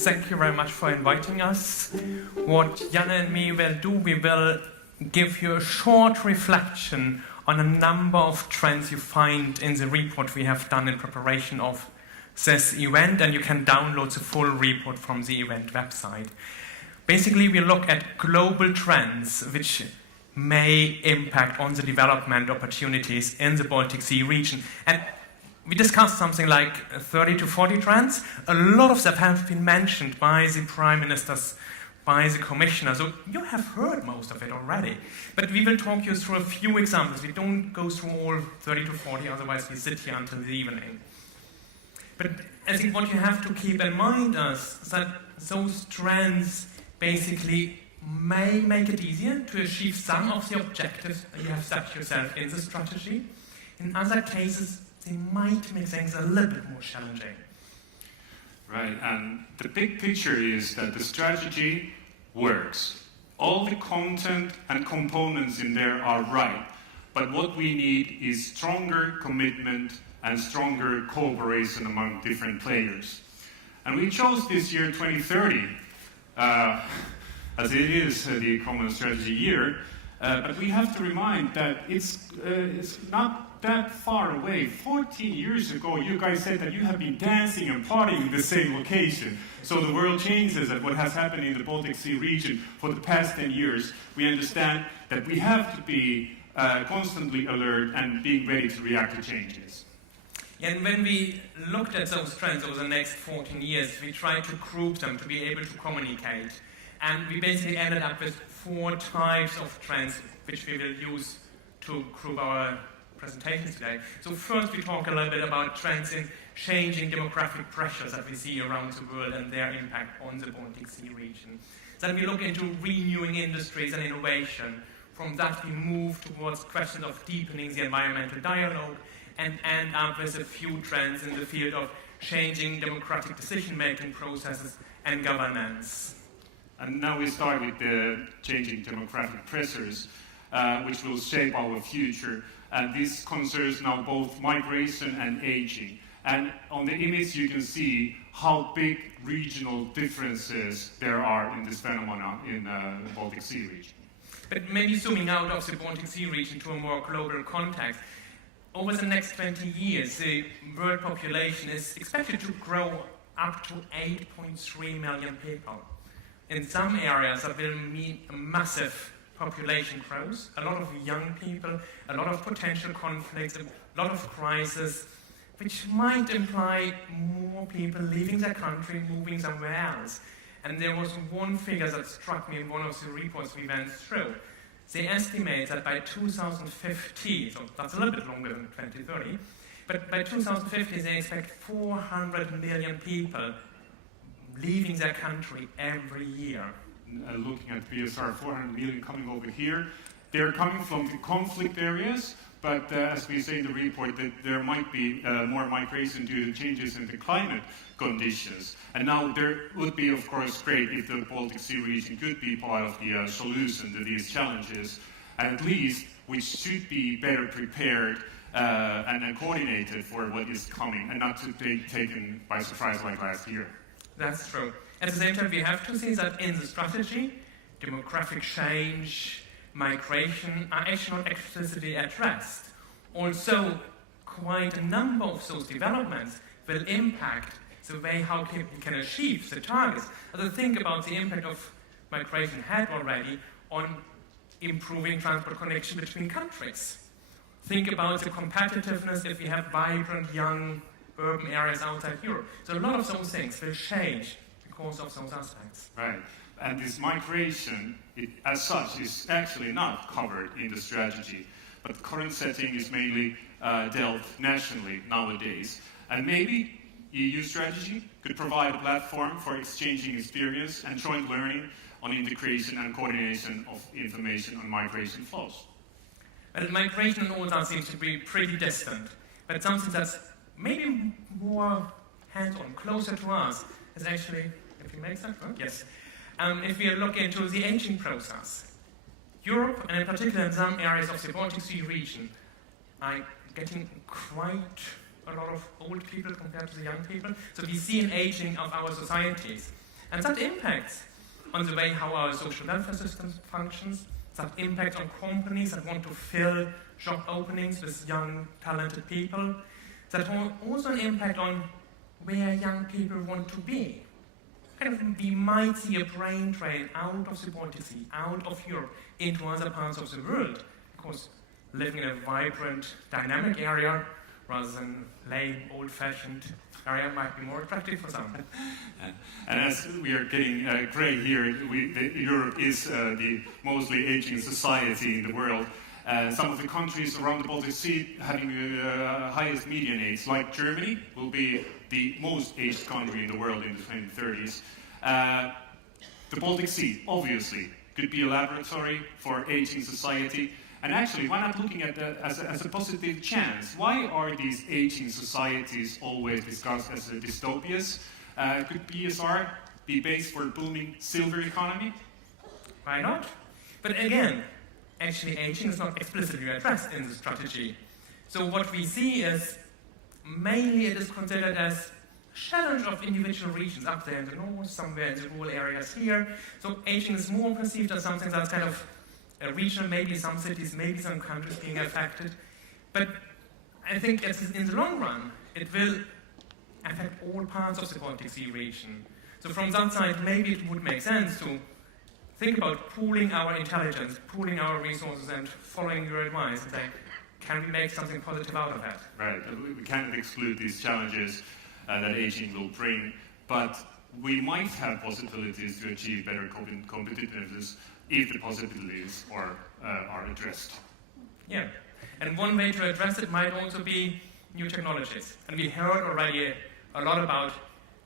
Thank you very much for inviting us. What Janne and me will do, we will give you a short reflection on a number of trends you find in the report we have done in preparation of this event, and you can download the full report from the event website. Basically, we look at global trends which may impact on the development opportunities in the Baltic Sea region. And we discussed something like 30 to 40 trends. A lot of them have been mentioned by the prime ministers, by the commissioner, so you have heard most of it already. But we will talk you through a few examples. We don't go through all 30 to 40, otherwise we sit here until the evening. But I think what you have to keep in mind is that those trends basically may make it easier to achieve some of the objectives you have set yourself in the strategy. In other cases, they might make things a little bit more challenging. Right, and the big picture is that the strategy works. All the content and components in there are right, but what we need is stronger commitment and stronger cooperation among different players. And we chose this year 2030 as it is the common strategy year, but we have to remind that it's not that far away. 14 years ago, you guys said that you have been dancing and partying in the same location. So the world changes at what has happened in the Baltic Sea region for the past 10 years. We understand that we have to be constantly alert and being ready to react to changes. And when we looked at those trends over the next 14 years, we tried to group them to be able to communicate. And we basically ended up with 4 types of trends which we will use to group our presentation today. So first we talk a little bit about trends in changing demographic pressures that we see around the world and their impact on the Baltic Sea region. Then we look into renewing industries and innovation. From that we move towards questions of deepening the environmental dialogue and end up with a few trends in the field of changing democratic decision-making processes and governance. And now we start with the changing demographic pressures, which will shape our future. And this concerns now both migration and aging. And on the image you can see how big regional differences there are in this phenomenon in the Baltic Sea region. But maybe zooming out of the Baltic Sea region to a more global context, over the next 20 years, the world population is expected to grow up to 8.3 million people. In some areas, that will mean a massive population growth, a lot of young people, a lot of potential conflicts, a lot of crises, which might imply more people leaving their country, moving somewhere else. And there was one figure that struck me in one of the reports we went through. They estimate that by 2050, so that's a little bit longer than 2030, but by 2050 they expect 400 million people leaving their country every year. Looking at BSR, 400 million coming over here. They're coming from the conflict areas, but as we say in the report, that there might be more migration due to changes in the climate conditions. And now there would be, of course, great if the Baltic Sea region could be part of the solution to these challenges, and at least we should be better prepared and coordinated for what is coming, and not to be taken by surprise like last year. That's true. At the same time, we have to see that in the strategy, demographic change, migration are actually not explicitly addressed. Also, quite a number of those developments will impact the way how we can achieve the targets. Also, think about the impact of migration had already on improving transport connection between countries. Think about the competitiveness if we have vibrant, young, urban areas outside Europe. So a lot of those things will change because of those aspects. Right. And this migration, as such, is actually not covered in the strategy. But the current setting is mainly dealt nationally nowadays. And maybe EU strategy could provide a platform for exchanging experience and joint learning on integration and coordination of information on migration flows. Well, migration and all that seems to be pretty distant. But something that's maybe more hands-on, closer to us, is actually, if you make that work, yes. If we look into the aging process, Europe, and in particular in some areas of the Baltic Sea region, are getting quite a lot of old people compared to the young people. So we see an aging of our societies. And that impacts on the way how our social welfare system functions, that impacts on companies that want to fill job openings with young, talented people, that also an impact on where young people want to be. Kind of, we might see a brain drain out of the Baltic Sea, out of Europe, into other parts of the world, because living in a vibrant, dynamic area rather than lame, old-fashioned area might be more attractive for some. And as we are getting grey here, Europe is the mostly aging society in the world. Some of the countries around the Baltic Sea having the highest median age, like Germany, will be the most aged country in the world in the 2030s. The Baltic Sea, obviously, could be a laboratory for aging society. And actually, why not looking at that as a positive chance? Why are these aging societies always discussed as dystopias? Could BSR be based for a booming silver economy? Why not? But again, actually aging is not explicitly addressed in the strategy. So what we see is, mainly it is considered as a challenge of individual regions, up there in the north, somewhere in the rural areas here. So aging is more perceived as something that's kind of a regional, maybe some cities, maybe some countries being affected. But I think in the long run, it will affect all parts of the Baltic Sea region. So from that side, maybe it would make sense to think about pooling our intelligence, pooling our resources, and following your advice and say, can we make something positive out of that? Right. We can't exclude these challenges that aging will bring, but we might have possibilities to achieve better competitiveness if the possibilities are addressed. Yeah. And one way to address it might also be new technologies. And we heard already a lot about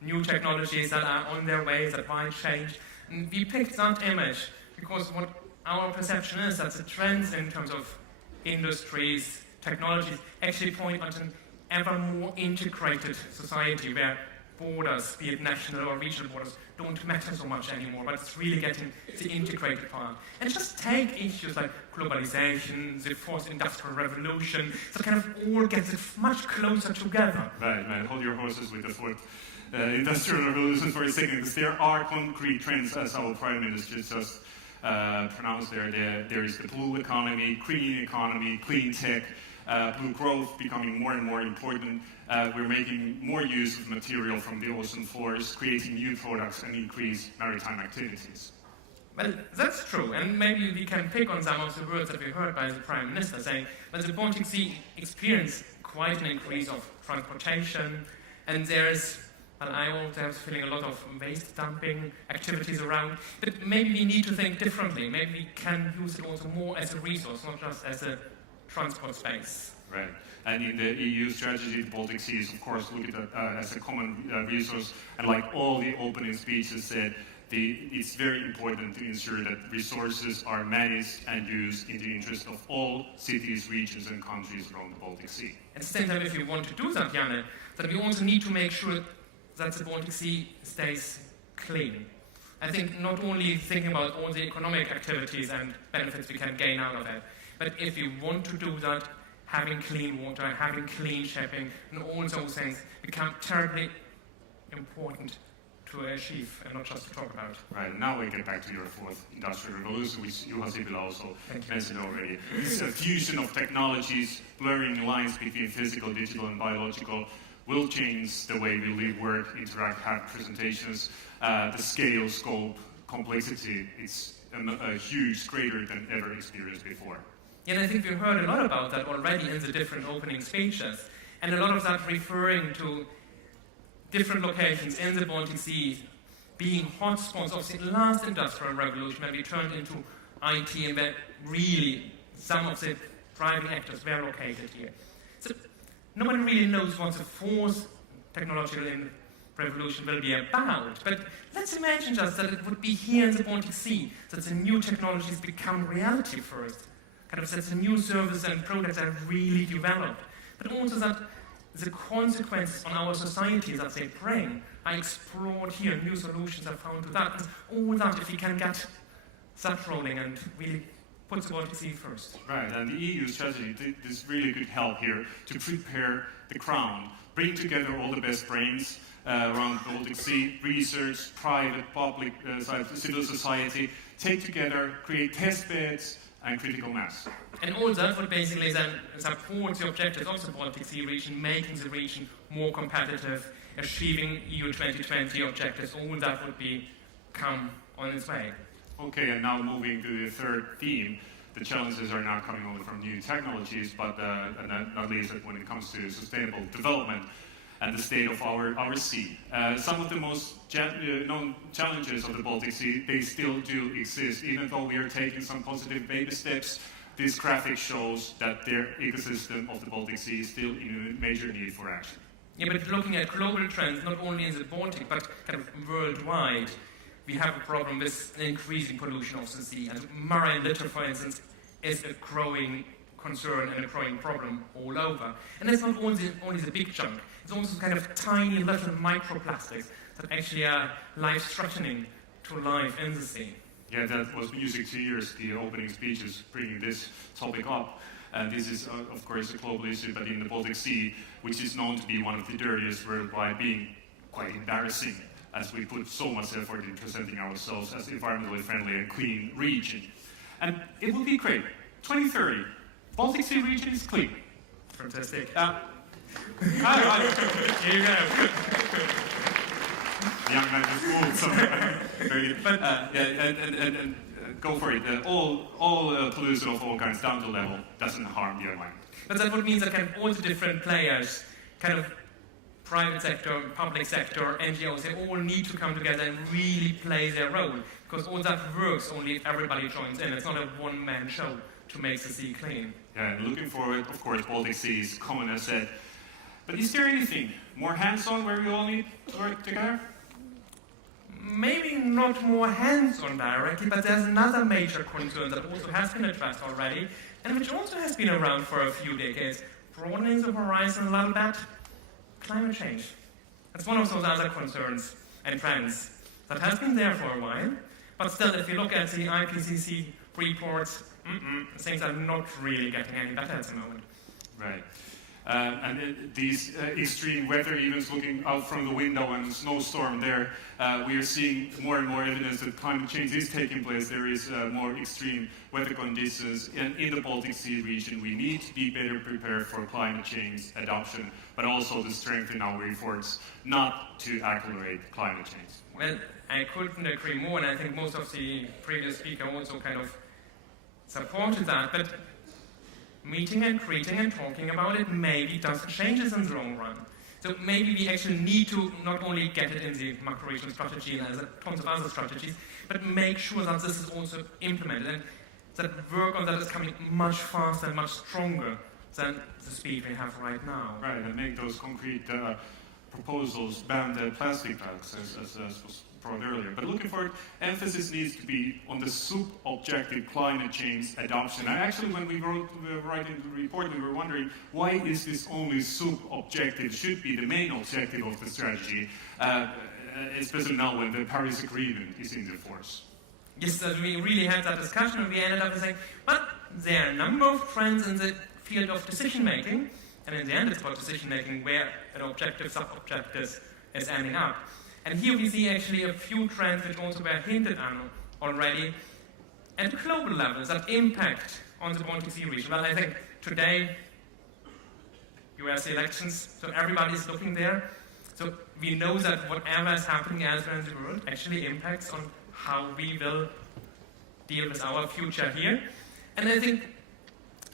new technologies that are on their way, that might change. And we picked that image because what our perception is that the trends in terms of industries, technologies, actually point at an ever more integrated society where borders, be it national or regional borders, don't matter so much anymore, but it's really getting the integrated part. And just take issues like globalization, the fourth industrial revolution, that kind of all gets it much closer together. Right. Hold your horses with the fourth industrial revolution for a second, because there are concrete trends, as our Prime Minister just pronounced there. There is the blue economy, clean tech, blue growth becoming more and more important. We're making more use of material from the ocean floors, creating new products and increase maritime activities. Well, that's true, and maybe we can pick on some of the words that we heard by the Prime Minister saying that the Baltic Sea experienced quite an increase of transportation, and there's, well, I also have the feeling, a lot of waste dumping activities around, but maybe we need to think differently. Maybe we can use it also more as a resource, not just as a transport space. Right. And in the EU strategy, the Baltic Sea is, of course, looked at as a common resource. And like all the opening speeches said, it's very important to ensure that resources are managed and used in the interest of all cities, regions, and countries around the Baltic Sea. At the same time, if you want to do that, Janne, that we also need to make sure that the Baltic Sea stays clean. I think not only thinking about all the economic activities and benefits we can gain out of it, but if you want to do that, having clean water, having clean shipping, and all those things become terribly important to achieve and not just to talk about. Right, now we get back to your fourth industrial revolution, which Juha Sipilä also mentioned already. It's a fusion of technologies, blurring lines between physical, digital, and biological, will change the way we live, work, interact, have presentations. The scale, scope, complexity is a huge, greater than ever experienced before. Yeah, and I think we heard a lot about that already in the different opening speeches, and a lot of that referring to different locations in the Baltic Sea being hotspots of the last industrial revolution, when we turned into IT and where really some of the driving actors were located here. So nobody really knows what the fourth technological revolution will be about, but let's imagine just that it would be here in the Baltic Sea, that the new technologies become reality first. Kind of that the new services and products are really developed, but also that the consequences on our society that they bring are explored here, new solutions are found to that. And all that, if we can get that rolling and really puts the Baltic Sea first. Right, and the EU strategy is really good help here to prepare the ground, bring together all the best brains around the Baltic Sea, research, private, public, civil society, take together, create test beds and critical mass. And all that would basically then support the objectives of the Baltic Sea region, making the region more competitive, achieving EU 2020 objectives. All that would come on its way. Okay, and now moving to the third theme, the challenges are not coming only from new technologies, but not least when it comes to sustainable development and the state of our sea. Some of the most known challenges of the Baltic Sea, they still do exist, even though we are taking some positive baby steps. This graphic shows that the ecosystem of the Baltic Sea is still in a major need for action. Yeah, but looking at global trends, not only in the Baltic, but kind of worldwide, we have a problem with an increasing pollution of the sea. And marine litter, for instance, is a growing concern and a growing problem all over. And it's not only the big chunk, it's also kind of tiny little microplastics that actually are life-threatening to life in the sea. Yeah, that was music to yours, the opening speeches bringing this topic up. And this is, of course, a global issue, but in the Baltic Sea, which is known to be one of the dirtiest worldwide, being quite embarrassing, as we put so much effort in presenting ourselves as environmentally friendly and clean region. And it will be great. 2030, Baltic Sea region is clean. Fantastic. Here you go. The young man just moved somewhere. But and go for it. All pollution of all kinds down to level doesn't harm the environment. But that would mean that kind of all the different players, kind of private sector, public sector, NGOs, they all need to come together and really play their role. Because all that works only if everybody joins in. It's not a one-man show to make the sea clean. Yeah, and looking forward, of course, Baltic Sea is common as said. But is there anything more hands-on where we all need to work together? Maybe not more hands-on directly, but there's another major concern that also has been addressed already, and which also has been around for a few decades, broadening the horizon a little bit, climate change. That's one of those other concerns and trends that has been there for a while, but still, if you look at the IPCC reports, things are not really getting any better at the moment. Right. And these extreme weather events, looking out from the window and snowstorm there, we are seeing more and more evidence that climate change is taking place. There is more extreme weather conditions. And in the Baltic Sea region, we need to be better prepared for climate change adoption, but also to strengthen our efforts not to accelerate climate change. Well, I couldn't agree more, and I think most of the previous speaker also kind of supported that, but meeting and greeting and talking about it maybe doesn't change this in the long run. So maybe we actually need to not only get it in the macro-regional strategy and tons of other strategies, but make sure that this is also implemented and that work on that is coming much faster and much stronger than the speed we have right now. Right, and make those concrete proposals ban the plastic bags, as was brought earlier. But looking forward, emphasis needs to be on the sub-objective climate change adoption. And actually, when we wrote in the report, we were wondering, why is this only sub-objective? Should be the main objective of the strategy, especially now when the Paris Agreement is in the force. Yes, we really had that discussion, and we ended up saying, but there are a number of trends in the field of decision-making, and in the end it's about decision-making where an objective, sub-objective is ending up. And here we see actually a few trends which also were hinted at already at global levels that impact on the Baltic Sea region. Well, I think today, US elections, so everybody's looking there. So we know that whatever is happening elsewhere in the world actually impacts on how we will deal with our future here. And I think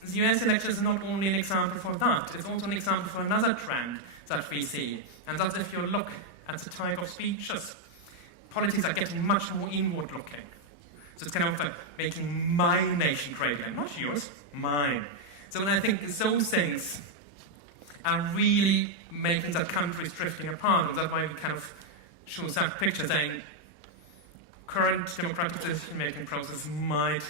the US election is not only an example for that, it's also an example for another trend that we see. And that's if you look at the type of speeches, politics are getting much more inward-looking. So it's kind of making my nation great again, not yours, mine. So and I think those things are really making that countries drifting apart, and that's why we kind of show that picture saying current democratic decision-making process might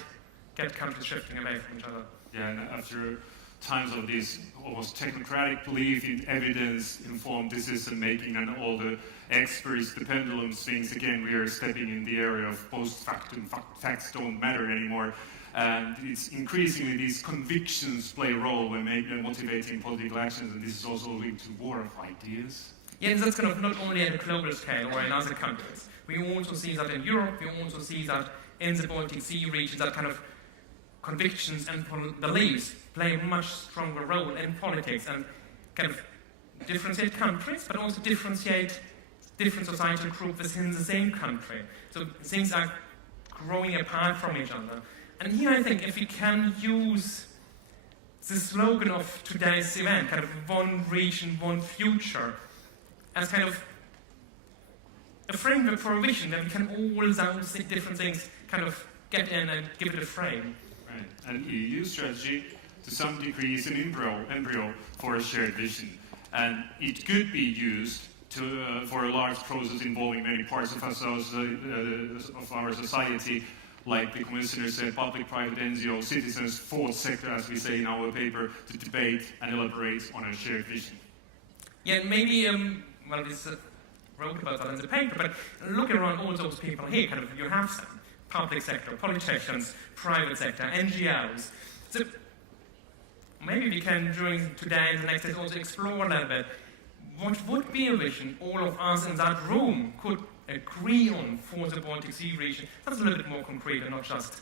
get countries shifting away from each other. Yeah, and after times of this almost technocratic belief in evidence-informed decision-making and all the experts, the pendulum swings. Again, we are stepping in the area of post-factum, facts don't matter anymore. And it's increasingly these convictions play a role when motivating political actions, and this is also linked to war of ideas. Yeah, and that's kind of not only at a global scale or in other countries. We also see that in Europe, we also see that in the Baltic Sea region, that kind of convictions and beliefs play a much stronger role in politics and kind of differentiate countries, but also differentiate different societal groups within the same country. So things are growing apart from each other. And here I think if we can use the slogan of today's event, kind of one region, one future, as kind of a framework for a vision, that we can all those different things kind of get in and give it a frame. Right. And EU strategy, to some degree, is an embryo for a shared vision. And it could be used for a large process involving many parts of our society, like the Commissioner said, public, private, NGO, citizens, fourth sector, as we say in our paper, to debate and elaborate on a shared vision. Yeah, maybe, this wrote about that in the paper, but look around all those people here, kind of, you have some public sector, politicians, private sector, NGOs. So maybe we can, during today and the next days, also explore a little bit what would be a vision all of us in that room could agree on for the Baltic Sea region. That's a little bit more concrete and not just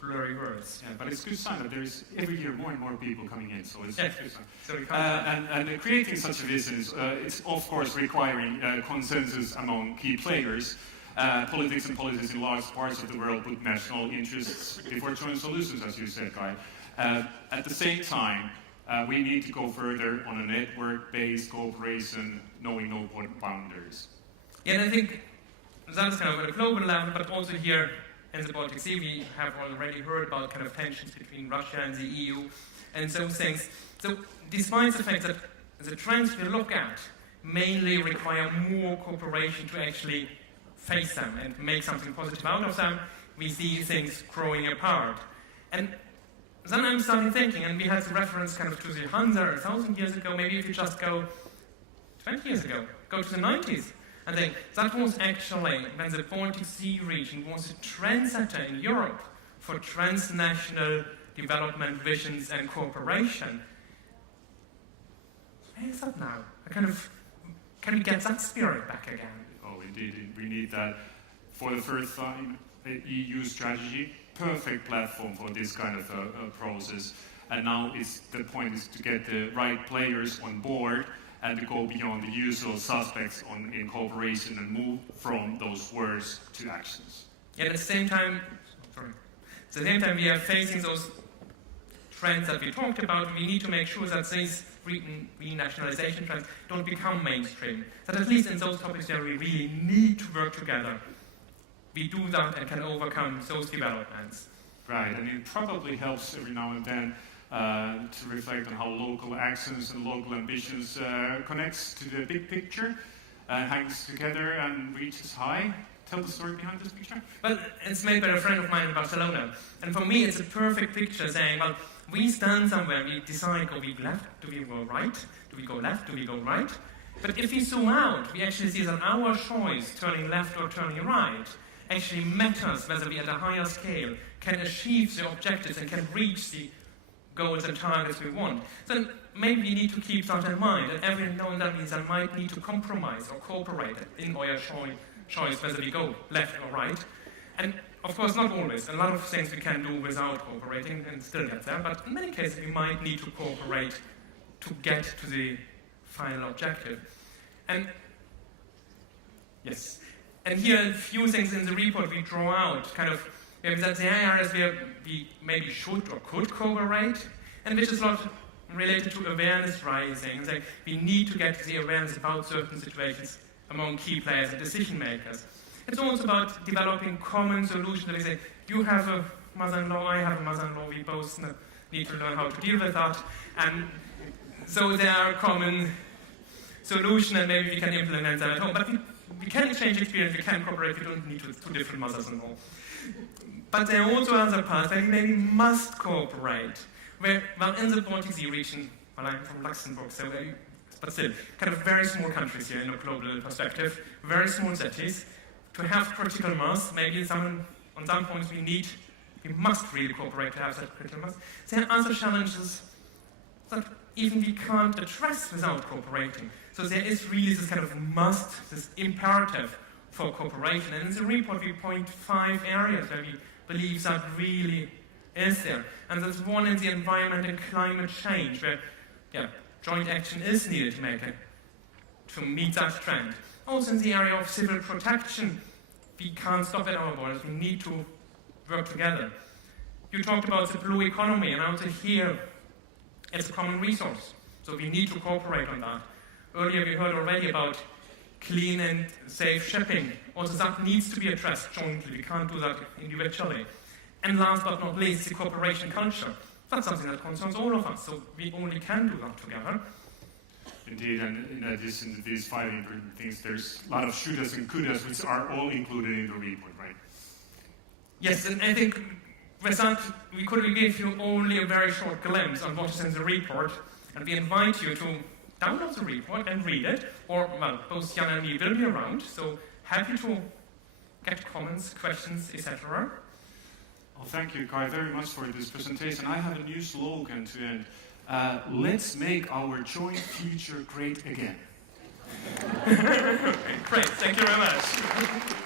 blurry words. Yeah, but it's a good sign that there is every year more and more people coming in, so it's a good sign. So and creating such a vision is, it's of course requiring consensus among key players. Politics and politics in large parts of the world put national interests before joint solutions, as you said, Guy. At the same time, we need to go further on a network-based cooperation, knowing no boundaries. Yeah, and I think that's kind of at a global level, but also here in the Baltic Sea, we have already heard about kind of tensions between Russia and the EU and those things. So despite the fact that the trends we look at mainly require more cooperation to actually face them and make something positive out of them, we see things growing apart. And then I'm starting thinking, and we had the reference kind of to the Hansa 1,000 years ago, maybe if you just go 20 years ago, go to the 90s, and think that was actually when the Baltic Sea region was a trendsetter in Europe for transnational development visions and cooperation. Where is that now? Can we get that spirit back again? Oh, indeed. We need that for the first time. The EU strategy, perfect platform for this kind of process. And now the point is to get the right players on board and to go beyond the usual suspects in cooperation and move from those words to actions. Yet at the same time, we are facing those trends that we talked about. We need to make sure that these renationalization trends don't become mainstream. That at least in those topics where we really need to work together, we do that and can overcome those developments. Right, and it probably helps every now and then to reflect on how local actions and local ambitions connects to the big picture, hangs together and reaches high. Tell the story behind this picture. Well, it's made by a friend of mine in Barcelona. And for me, it's a perfect picture saying, well, we stand somewhere, we decide, go we left, do we go right? Do we go left, do we go right? But if we zoom out, we actually see that our choice, turning left or turning right, actually matters whether we at a higher scale can achieve the objectives and can reach the goals and targets we want. Then maybe we need to keep that in mind, and every now and then we might need to compromise or cooperate in our choice whether we go left or right. And of course not always. A lot of things we can do without cooperating and still get there, but in many cases we might need to cooperate to get to the final objective. And yes. And here a few things in the report we draw out, kind of, that the areas where we maybe should or could cooperate, and which is a lot related to awareness raising. Like we need to get the awareness about certain situations among key players and decision makers. It's also about developing common solutions. We say, you have a mother-in-law, I have a mother-in-law, we both need to learn how to deal with that. And so there are common solutions and maybe we can implement them at home. But we can exchange experience, we can cooperate, we don't need two different mothers-in-law. But there are also other parts where we maybe must cooperate, Well, in the Baltic Sea region, well, I'm from Luxembourg, but still, kind of very small countries here in a global perspective, very small cities. To have critical mass, maybe on some points we must really cooperate to have that critical mass. There are other challenges that even we can't address without cooperating. So there is really this kind of must, this imperative for cooperation. And in the report we point 5 areas where we believe that really is there. And there's one in the environment and climate change where joint action is needed to meet that trend. Also in the area of civil protection, we can't stop at our borders, we need to work together. You talked about the blue economy, and also here it's a common resource, so we need to cooperate on that. Earlier we heard already about clean and safe shipping. Also that needs to be addressed jointly, we can't do that individually. And last but not least, the cooperation culture. That's something that concerns all of us, so we only can do that together. Indeed, and in addition to these 5 important things, there's a lot of shouldas and couldas which are all included in the report, right? Yes, and I think with that, we could give you only a very short glimpse on what is in the report, and we invite you to download the report and read it, or, well, both Janne and me will be around, so happy to get comments, questions, etc. Well, thank you, Kai, very much for this presentation. I have a new slogan to end. Let's make our joint future great again. Great, thank you very much.